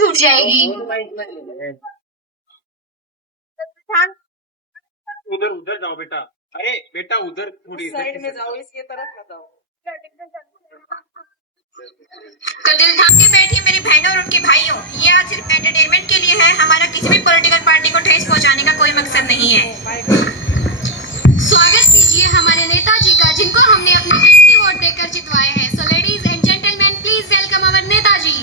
छूट जाएगी। उधर उधर जाओ बेटा। अरे बेटा उधर थोड़ी साइड में जाओ, इसके तरफ मत जाओ। तो दिल थाम के बैठिए मेरी बहनों और उनके भाइयों, ये आज सिर्फ एंटरटेनमेंट के लिए है। हमारा किसी भी पॉलिटिकल पार्टी को ठेस पहुंचाने का कोई मकसद नहीं है। स्वागत कीजिए हमारे नेताजी का, जिनको हमने अपने कीमती वोट देकर जितवाए हैं। So ladies and gentleman, please welcome अवर नेताजी।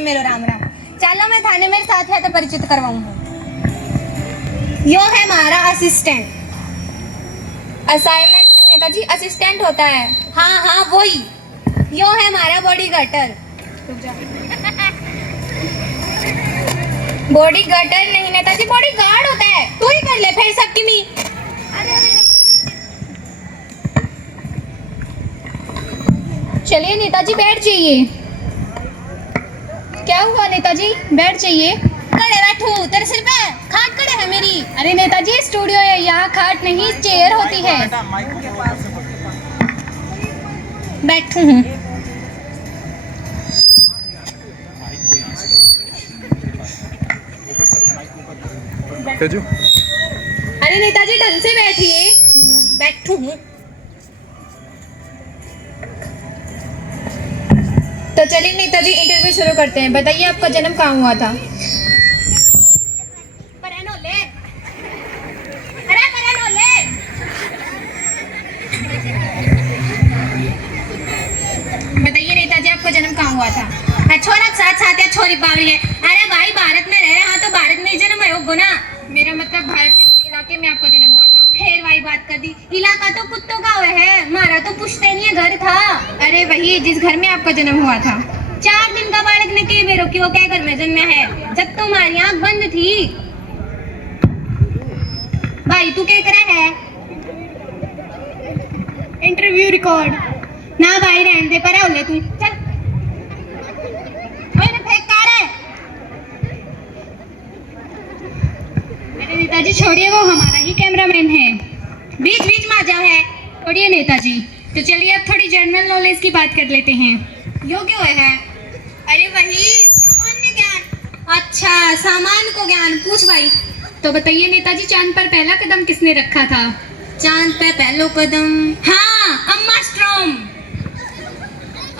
मेरो राम राम। चलो मैं थाने मेरे साथ है तो परिचित करवाऊंगा। यो है हमारा असिस्टेंट। असाइनमेंट नहीं नेताजी, असिस्टेंट होता है। हाँ हाँ वही। यो है हमारा बॉडी गार्डर। बॉडी गार्डर नहीं नेताजी, बॉडी गार्ड होता है। तू ही कर ले फिर सबकी मी। चलिए नेताजी बैठ जाइए। क्या हुआ नेताजी, बैठ जाइए। खड़े बैठू, तेरे सिर पे खाट खड़े है मेरी। अरे नेताजी स्टूडियो है, यहाँ खाट नहीं चेयर होती है। बैठू हूँ। अरे नेताजी ढंग से बैठिए। बैठू हूँ। तो चलिए नेताजी इंटरव्यू शुरू करते हैं। बताइए आपका जन्म कहाँ हुआ था? बताइए नेताजी आपका जन्म कहाँ हुआ था? छोरा साथ साथ या छोरी बावरी है। अरे भाई भारत में रह रहे हाँ तो भारत में ही जन्म है होगा ना। मेरा मतलब भारत के किस इलाके में आपका जन्म हुआ था? फिर वही बात कर दी। इलाका तो कुत्तों का है, हमारा तो पुश्तैनी घर था। अरे वही जिस घर में आपका जन्म हुआ था। 4 दिन का बालक ने कई बेरों की वो क्या घर में जन्मा है जब तुम्हारी आंख बंद थी। भाई तू क्या करे है? इंटरव्यू रिकॉर्ड ना भाई रहने दे पर होले तू चल। अरे नेताजी छोड़िए, वो हमारा ही कैमरामैन है, बीच बीच में आ जाओ है। छोड़िए नेताजी। तो चलिए अब थोड़ी जनरल नॉलेज की बात कर लेते हैं। यो क्यों है? अरे वही सामान्य ज्ञान। अच्छा सामान्य को ज्ञान पूछ भाई। तो बताइए नेताजी चांद पर पहला कदम किसने रखा था? चांद पे पहलो कदम, हाँ अम्मा स्ट्रॉम।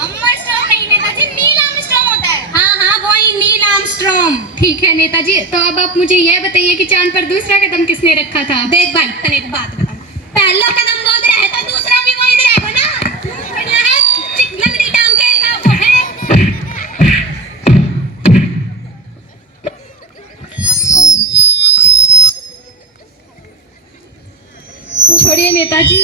अम्मा स्ट्रॉम नहीं नेताजी, नील आर्मस्ट्रॉन्ग होता है। हाँ हाँ वही नील आर्मस्ट्रॉन्ग। ठीक है नेताजी, तो अब आप मुझे यह बताइए कि चांद पर दूसरा कदम किसने रखा था? देख भाई तने एक बात बता, पहला कदम वो रहा तो दूसरा भी वही रहेगा ना। बढ़िया है, लंगड़ी टांग के का वो है। छोड़िए नेताजी।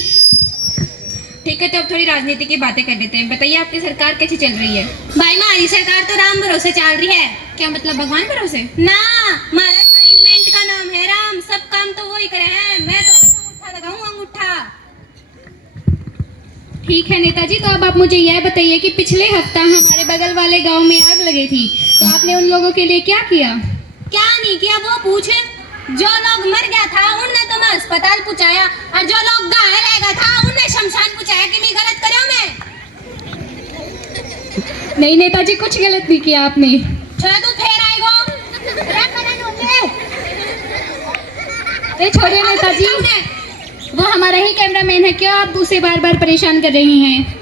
ठीक है तो अब थोड़ी राजनीति की बातें कर लेते हैं। बताइए आपकी सरकार कैसी चल रही है? भाई हमारी सरकार तो राम भरोसे चल रही है। क्या मतलब भगवान भरोसे? ना हमारा असाइनमेंट का नाम है राम, सब काम तो वही करे हैं। मैं तो अंगूठा लगाऊं अंगूठा। ठीक है नेताजी, तो अब आप मुझे यह बताइए कि पिछले हफ्ता हमारे बगल वाले गांव में आग लगी थी, तो आपने उन लोगों के लिए क्या किया? क्या नहीं किया वो पूछे। जो लोग मर गया था उन्हें तो मैं अस्पताल पहुंचाया, और जो लोग घायल रह गया था उन्हें शमशान पहुंचाया। कि मैं गलत कर मैं? नहीं नेताजी कुछ गलत नहीं किया आपने। छोड़ा तू फिर आएगा। अरे छोड़िए नेताजी, वो हमारा ही कैमरामैन है, क्यों आप उसे बार बार परेशान कर रही हैं?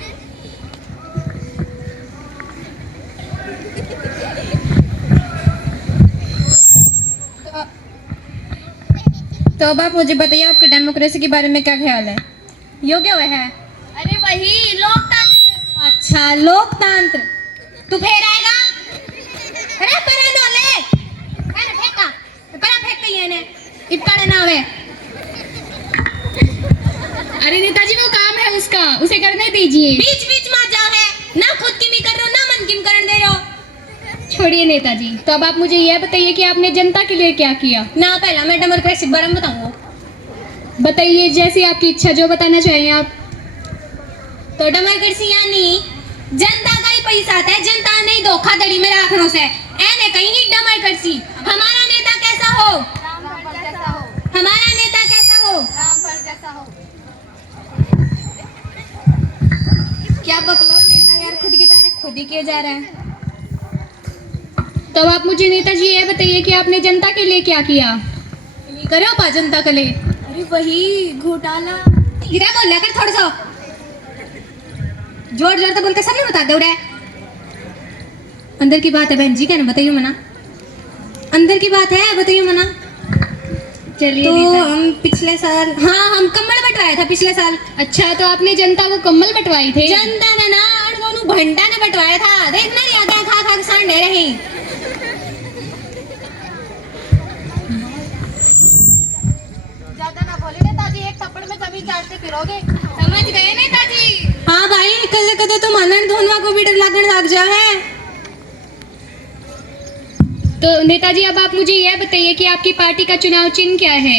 तो अब आप मुझे बताइए, आपके डेमोक्रेसी के बारे में क्या ख्याल है? योग्य वह है। अरे वही लोकतंत्र। अच्छा लोकतंत्र। तू फिर आएगा। अरे परे ना ले। मैंने फेंका। परा फेंक दी है ने। इपकाड़े ना आवे। अरे नेताजी वो काम है उसका, उसे करने दीजिए। बीच बीच में जाओ है, ना खुद की नहीं कर रहे हो, ना मन की करने दे रहे हो। छोड़िए नेताजी, तो अब आप मुझे यह बताइए कि आपने जनता के लिए क्या किया? ना पहला मैं डेमोक्रेसी के बारे में बताऊंगा। बताइए, जैसी आपकी इच्छा, जो बताना चाहिए आप। तो डेमोक्रेसी यानी जनता का ही पैसा है, जनता नहीं धोखाधड़ी में रखने से ऐने कहीं ही डेमोक्रेसी। हमारा नेता कैसा हो? हमारा नेता कैसा हो? क्या बकलो नेता यार, खुद की तारीफ खुद ही किए जा रहा है। तो अब आप मुझे नेताजी ये बताइए कि आपने जनता के लिए क्या किया? करो पा जनता के लिए। अरे वही घोटाला। धीरे बोला कर थोड़ा सा, जोर जोर से बोलते सब नहीं बता दो रे। अंदर की बात है बहन जी, क्या ना बताइए मना। अंदर की बात है, बताइए मना। चलिए तो नेता। हम पिछले साल, हाँ हम कम्बल बंटवाया था पिछले साल। अच्छा, तो आपने जनता को कम्बल बंटवाए थे? जनता ने ना अड़गोनू भंडा ने बंटवाया था। देखना नहीं आ गया खा खा के सांडे रही। ज्यादा ना बोले नेताजी, एक थप्पड़ में जमीन चाटते फिरोगे। समझ गए नेताजी? हाँ भाई, कदे कदे तो मनन धोनवा को भी डर लगने लग जा है। तो नेताजी अब आप मुझे यह बताइए कि आपकी पार्टी का चुनाव चिन्ह क्या है?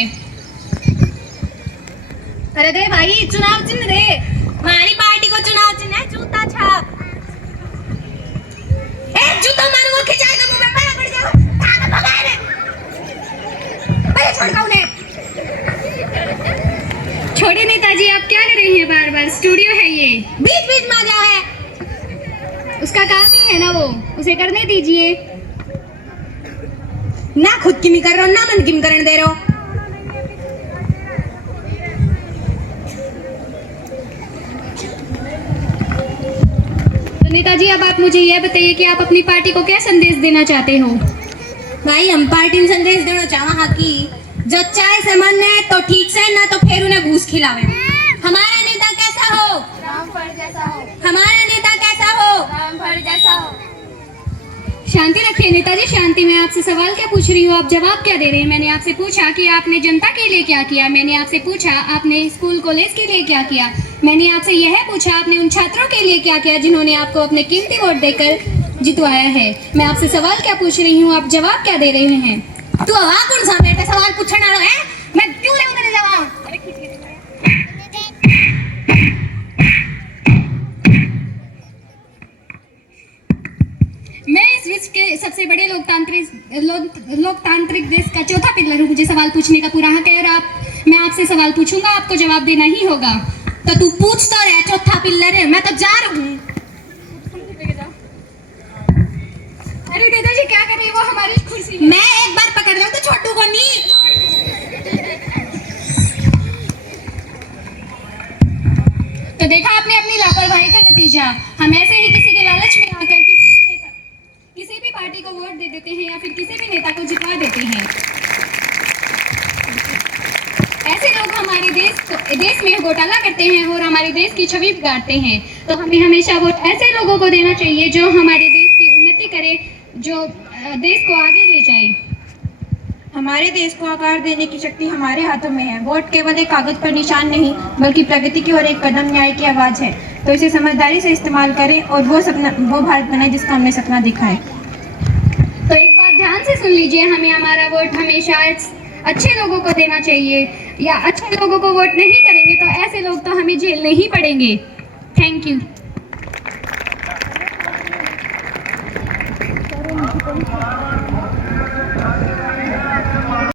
अरे दे भाई, चुनाव चिन्ह दे। हमारी पार्टी को चुनाव चिन्ह है जूता छाप। एक जूता मारूंगा, खिंचाएगा मुंह में, पैर पड़ जाएगा, ताकत भगाए रे। अरे छोड़ दो उन्हें। छोड़िए नेताजी, आप क्या कर रही हैं बार बार? स्टूडियो है ये, बीच बीच में आ जाओ है। उसका काम ही है ना वो, उसे करने दीजिए। ना खुद की नहीं कर रहे हो, ना मन की करने दे रहे हो। तो नेताजी अब आप मुझे यह बताइए कि आप अपनी पार्टी को क्या संदेश देना चाहते हो? भाई हम पार्टी में संदेश देना चाहवा कि जो चाय सामान है तो ठीक से, ना तो फिर उन्हें घूस खिलावे। हमारा नेता कैसा हो? रामफल जैसा हो। हमारा नेता कैसा हो? रामफल जैसा हो। शांति रखिए नेताजी, शांति। मैं आपसे सवाल क्या पूछ रही हूँ, आप जवाब क्या दे रहे हैं? मैंने आपसे पूछा कि आपने जनता के लिए क्या किया। मैंने आपसे पूछा आपने स्कूल कॉलेज के लिए क्या किया। मैंने आपसे यह पूछा आपने उन छात्रों के लिए क्या किया जिन्होंने आपको अपने कीमती वोट देकर जितवाया है। मैं आपसे सवाल क्या पूछ रही हूँ, आप जवाब क्या दे रहे हैं? तू हवा कौन सा बेटा सवाल पूछने वाला है? मैं क्यों दूं तेरे जवाब? मैं इस विश्व के सबसे बड़े लोकतांत्रिक देश का चौथा पिलर हूँ। मुझे सवाल पूछने का पूरा हक है और मैं आपसे सवाल पूछूंगा, आपको जवाब देना ही होगा। तो तू पूछता रहे, चौथा पिलर है, मैं तो जा रहा हूँ। अरे नेताजी क्या कर रही है? वो हमारी कुर्सी मैं एक बार पकड़ लूं तो छोटू को नहीं। तो देखा आपने अपनी लापरवाही का नतीजा। हम ऐसे ही किसी के लालच में आकर किसी भी पार्टी को वोट दे देते हैं या फिर किसी भी नेता को जितवा देते हैं। ऐसे लोग हमारे देश में घोटाला करते हैं और हमारे देश की छवि बिगाड़ते हैं। तो हमें हमेशा वोट ऐसे लोगों को देना चाहिए जो हमारे देश की उन्नति करे, जो देश को आगे ले जाए। हमारे देश को आकार देने की शक्ति हमारे हाथों में है। वोट केवल एक कागज पर निशान नहीं, बल्कि प्रगति की और एक कदम न्याय की आवाज है। तो इसे समझदारी से इस्तेमाल करें और वो भारत बनाए जिसका हमने सपना देखा है। तो एक बात ध्यान से सुन लीजिए, हमें हमारा वोट हमेशा अच्छे लोगों को देना चाहिए, या अच्छे लोगों को वोट नहीं करेंगे तो ऐसे लोग तो हमें झेलने ही पड़ेंगे। Thank you.